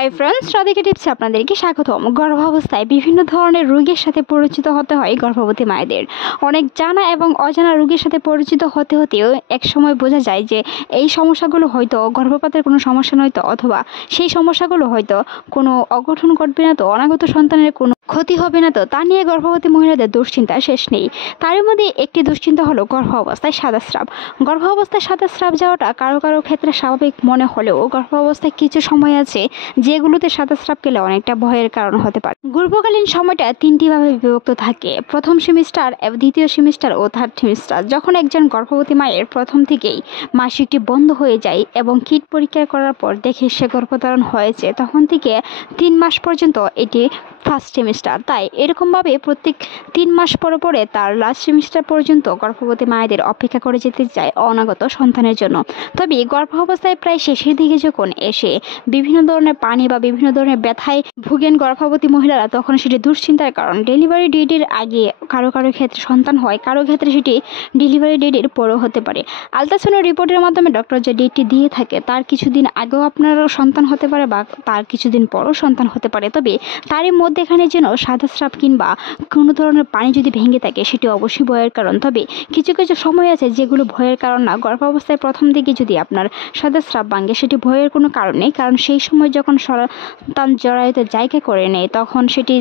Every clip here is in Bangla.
হাই ফ্রেন্ডস, রাধিকা টিপসে আপনাদেরকে স্বাগতম। গর্ভাবস্থায় বিভিন্ন ধরনের রোগের সাথে পরিচিত হতে হয় গর্ভবতী মায়েদের। অনেক জানা এবং অজানা রোগের সাথে পরিচিত হতে হতেও একসময় বোঝা যায় যে এই সমস্যাগুলো হয়তো গর্ভপাতের কোনো সমস্যা নয়তো, অথবা সেই সমস্যাগুলো হয়তো কোনো অঘটন ঘটবে না তো, অনাগত সন্তানের কোনো ক্ষতি হবে না তো, তা নিয়ে গর্ভবতী মহিলাদের দুশ্চিন্তা শেষ নেই। তার মধ্যে একটি দুশ্চিন্তা হলো গর্ভাবস্থায় সাদা স্রাব। গর্ভাবস্থায় সাদা স্রাব যাওয়াটা কারো কারো ক্ষেত্রে স্বাভাবিক মনে হলেও গর্ভাবস্থায় কিছু সময় আছে যেগুলোতে সাদা স্রাব গেলে অনেকটা ভয়ের কারণ হতে পারে। গর্ভকালীন সময়টা তিনটি ভাবে বিভক্ত থাকে: প্রথম সেমিস্টার, দ্বিতীয় সেমিস্টার ও থার্ড সেমিস্টার। যখন একজন গর্ভবতী মায়ের প্রথম থেকেই মাসিকটি বন্ধ হয়ে যায় এবং কিট পরীক্ষা করার পর দেখে সে গর্ভধারণ হয়েছে, তখন থেকে 3 মাস পর্যন্ত এটি ফার্স্ট সেমিস্টার। তাই এরকমভাবে প্রত্যেক 3 মাস পরে পরে তার লাস্ট সেমিস্টার পর্যন্ত গর্ভবতী মায়েদের অপেক্ষা করে যেতে চায় অনাগত সন্তানের জন্য। তবে গর্ভাবস্থায় প্রায় শেষের দিকে যখন এসে বিভিন্ন ধরনের পানি বা বিভিন্ন ধরনের ব্যথায় ভুগেন গর্ভবতী মহিলারা, তখন সেটি দুশ্চিন্তার কারণ। ডেলিভারি ডেটের আগে কারো কারো ক্ষেত্রে সন্তান হয়, কারো ক্ষেত্রে সেটি ডেলিভারি ডেটের পরেও হতে পারে। আলট্রাসাউন্ড রিপোর্টের মাধ্যমে ডক্টর যে ডেটটি দিয়ে থাকে তার কিছুদিন আগেও আপনার সন্তান হতে পারে বা তার কিছুদিন পরও সন্তান হতে পারে। তবে তারই মধ্যেখানে যেন সাদা স্রাব কিংবা কোনো ধরনের পানি যদি ভেঙে থাকে, সেটি অবশ্যই ভয়ের কারণ। তবে কিছু কিছু সময় আছে যেগুলো ভয়ের কারণ না। গর্ভাবস্থায় প্রথম দিকে যদি আপনার সাদা স্রাব ভাঙে, সেটি ভয়ের কোনো কারণ নেই, কারণ সেই সময় যখন সন্তান জরায়ুতে জায়গা করে নেয় তখন সেটি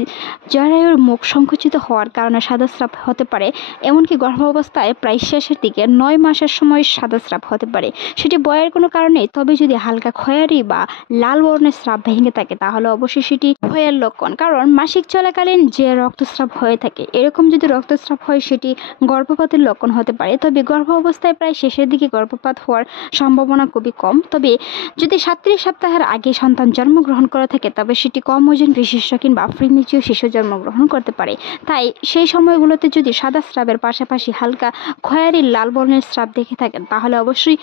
জরায়ুর মুখ সংকুচিত হওয়ার কারণে সাদা স্রাব হতে পারে। এমনকি গর্ভাবস্থায় প্রায় শেষের দিকে 9 মাসের সময় সাদা স্রাব হতে পারে, সেটি ভয়ের কোনো কারণ নেই। তবে যদি হালকা খয়েরি বা লাল বর্ণের স্রাব ভেঙে থাকে তাহলে অবশ্যই সেটি ভয়ের লক্ষণ, কারণ মাসিক চলাকালীন যে রক্তস্রাব হয়ে থাকে, এরকম যদি রক্তস্রাব হয় সেটি গর্ভপাতের লক্ষণ হতে পারে। তবে গর্ভাবস্থায় প্রায় শেষের দিকে গর্ভপাত হওয়ার সম্ভাবনা খুবই কম। তবে যদি 37 সপ্তাহের আগে সন্তান জন্মগ্রহণ করে থাকে, তবে সেটি কম ওজন বিশিষ্ট কিংবা প্রিমেচিউর শিশু জন্মগ্রহণ করতে পারে। তাই সেই সময়গুলোতে যদি সাদা স্রাবের পাশাপাশি হালকা খয়েরি লাল বর্ণের স্রাব দেখে থাকেন, তাহলে অবশ্যই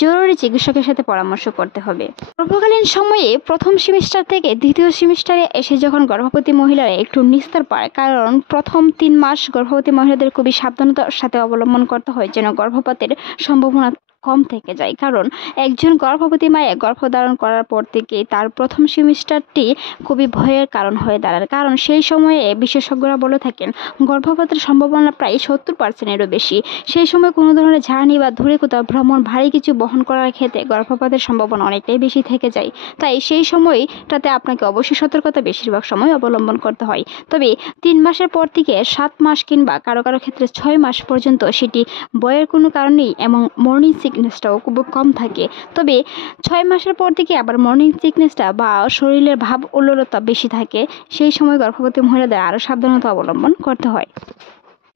জরুরি চিকিৎসকের সাথে পরামর্শ করতে হবে। গর্ভকালীন সময়ে প্রথম সেমিস্টার থেকে দ্বিতীয় সেমিস্টারে এসে যখন গর্ভবতী মহিলারা একটু নিস্তার পায়, কারণ প্রথম 3 মাস গর্ভবতী মহিলাদের খুবই সাবধানতার সাথে অবলম্বন করতে হয় যেন গর্ভপাতের সম্ভাবনা কম থেকে যায়। কারণ একজন গর্ভবতী মায়ের গর্ভধারণ করার পর থেকে তার প্রথম সেমিস্টারটি খুবই ভয়ের কারণ হয়ে দাঁড়ায়, কারণ সেই সময়ে বিশেষজ্ঞরা বলে থাকেন গর্ভপাতের সম্ভাবনা প্রায় 70%-এরও বেশি। সেই সময় কোনো ধরনের ঝাড়নি বা দূরে কোথাও ভ্রমণ, ভারী কিছু বহন করার ক্ষেত্রে গর্ভপাতের সম্ভাবনা অনেকটাই বেশি থেকে যায়। তাই সেই সময়টাতে আপনাকে অবশ্যই সতর্কতা বেশিরভাগ সময় অবলম্বন করতে হয়। তবে 3 মাসের পর থেকে 7 মাস কিংবা কারো কারো ক্ষেত্রে 6 মাস পর্যন্ত সেটি ভয়ের কোনো কারণেই এবং মর্নিং সিকনেসটাও খুব কম থাকে। তবে 6 মাসের পর থেকে আবার মর্নিং সিকনেসটা বা শরীরের ভাব উল্ললতা বেশি থাকে। সেই সময় গর্ভবতী মহিলাদের আরও সাবধানতা অবলম্বন করতে হয়।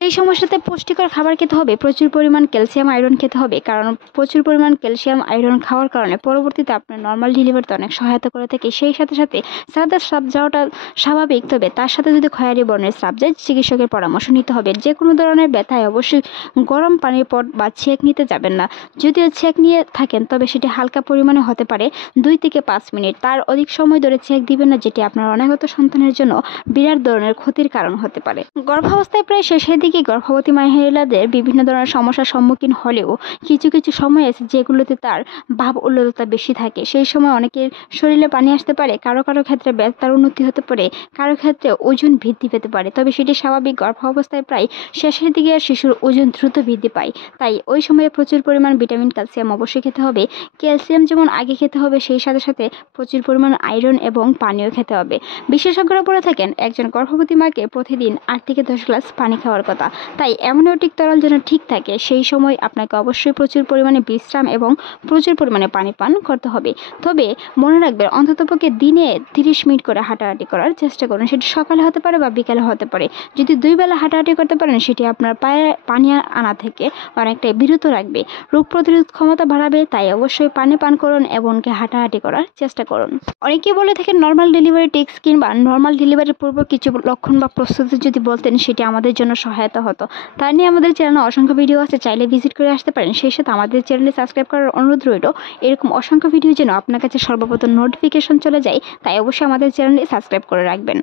এই সমস্যাতে পুষ্টিকর খাবার খেতে হবে, প্রচুর পরিমাণ ক্যালসিয়াম আয়রন খেতে হবে, কারণ প্রচুর পরিমাণ ক্যালসিয়াম আয়রন খাওয়ার কারণে পরবর্তীতে আপনার নর্মাল ডেলিভারিতে অনেক সহায়তা করে থাকে। সেই সাথে সাথে সাদা স্রাব যাওয়াটা স্বাভাবিক, তবে তার সাথে যদি খয়েরি বর্ণের স্রাব যায়, চিকিৎসকের পরামর্শ নিতে হবে। যে কোনো ধরনের ব্যথায় অবশ্যই গরম পানির পট বা ছেঁক নিতে যাবেন না। যদিও ছেঁক নিয়ে থাকেন তবে সেটি হালকা পরিমাণে হতে পারে, 2 থেকে 5 মিনিট। তার অধিক সময় ধরে ছেঁক দিবেন না, যেটি আপনার অনাগত সন্তানের জন্য বিরাট ধরনের ক্ষতির কারণ হতে পারে। গর্ভাবস্থায় প্রায় শেষের দিকে গর্ভবতী মহিলাদের বিভিন্ন ধরনের সমস্যার সম্মুখীন হলেও কিছু কিছু সময় আছে যেগুলোতে তার ভাব উল্ললতা বেশি থাকে। সেই সময় অনেকের শরীরে পানি আসতে পারে, কারো কারো ক্ষেত্রে ব্যথার উন্নতি হতে পারে, কারো ক্ষেত্রে ওজন বৃদ্ধি পেতে পারে। তবে সেটি স্বাভাবিক। গর্ভাবস্থায় প্রায় শেষের দিকে শিশুর ওজন দ্রুত বৃদ্ধি পায়, তাই ওই সময়ে প্রচুর পরিমাণ ভিটামিন, ক্যালসিয়াম অবশ্যই খেতে হবে। ক্যালসিয়াম যেমন আগে খেতে হবে, সেই সাথে সাথে প্রচুর পরিমাণ আয়রন এবং পানিও খেতে হবে। বিশেষজ্ঞরা বলে থাকেন একজন গর্ভবতী মাকে প্রতিদিন 8 থেকে 10 গ্লাস পানি খাওয়ার কথা। তাই অ্যামনিওটিক তরল যেন ঠিক থাকে, সেই সময় আপনাকে অবশ্যই প্রচুর পরিমাণে বিশ্রাম এবং প্রচুর পরিমাণে পানি পান করতে হবে। তবে মনে রাখবেন অন্ততপক্ষে দিনে 30 মিনিট করে হাঁটাহাঁটি করার চেষ্টা করুন। সেটি সকালে হতে পারে বা বিকালে হতে পারে। যদি 2 বেলা হাঁটাহাঁটি করতে পারেন, সেটি আপনার পায়ে পানি আনা থেকে অনেকটাই বিরত রাখবে, রোগ প্রতিরোধ ক্ষমতা বাড়াবে। তাই অবশ্যই পানি পান করুন এবং হাঁটাহাঁটি করার চেষ্টা করুন। অনেকেই বলে থাকেন নর্মাল ডেলিভারি টিপস কিংবা নর্মাল ডেলিভারির পূর্ব কিছু লক্ষণ বা প্রস্তুতি যদি বলতেন, সেটি আমাদের জন্য সহায়তা হতো। তার নিয়ে আমাদের চ্যানেলে অসংখ্য ভিডিও আছে, চাইলে ভিজিট করে আসতে পারেন। সেই সাথে আমাদের চ্যানেলে সাবস্ক্রাইব করার অনুরোধ রইল। এরকম অসংখ্য ভিডিও যেন আপনার কাছে সর্বপ্রথম নোটিফিকেশন চলে যায়, তাই অবশ্যই আমাদের চ্যানেলে সাবস্ক্রাইব করে রাখবেন।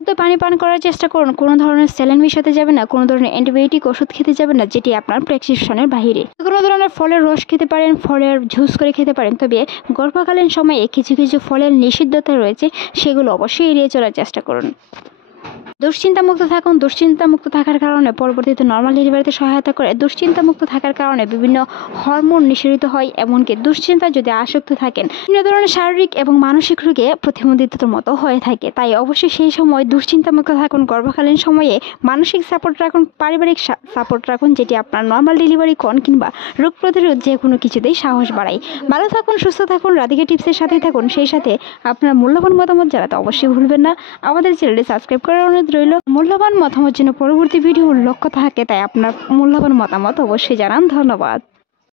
তো পানি পান করার চেষ্টা করুন, কোনো ধরনের স্যালাইন মিশাতে যাবে না, কোনো ধরনের অ্যান্টিবায়োটিক ওষুধ খেতে যাবে না যেটি আপনার প্রেসক্রিপশনের বাইরে। কোনো ধরনের ফলের রস খেতে পারেন, ফলের জুস করে খেতে পারেন, তবে গর্ভকালীন সময়ে কিছু কিছু ফলের নিষিদ্ধতা রয়েছে, সেগুলো অবশ্যই এড়িয়ে চলার চেষ্টা করুন। দুশ্চিন্তামুক্ত থাকুন। দুশ্চিন্তামুক্ত থাকার কারণে পরবর্তীতে নর্মাল ডেলিভারিতে সহায়তা করে। দুশ্চিন্তামুক্ত থাকার কারণে বিভিন্ন হরমোন নিঃসরিত হয়, এমনকি দুশ্চিন্তা যদি আসক্ত থাকেন বিভিন্ন ধরনের শারীরিক এবং মানসিক রোগে প্রতিবন্ধিতার মতো হয়ে থাকে। তাই অবশ্যই সেই সময় দুশ্চিন্তামুক্ত থাকুন। গর্ভকালীন সময়ে মানসিক সাপোর্ট রাখুন, পারিবারিক সাপোর্ট রাখুন, যেটি আপনার নর্মাল ডেলিভারি কোন কিংবা রোগ প্রতিরোধ যে কোনো কিছুতেই সাহস বাড়ায়। ভালো থাকুন, সুস্থ থাকুন, রাধিকা টিপসের সাথেই থাকুন। সেই সাথে আপনার মূল্যবান মতামত জানাতে অবশ্যই ভুলবেন না। আমাদের চ্যানেলটি সাবস্ক্রাইব করার অনুরোধ রইল। মূল্যবান মতামত যেন পরবর্তী ভিডিও লক্ষ্য থাকে, তাই আপনার মূল্যবান মতামত অবশ্যই জানান। ধন্যবাদ।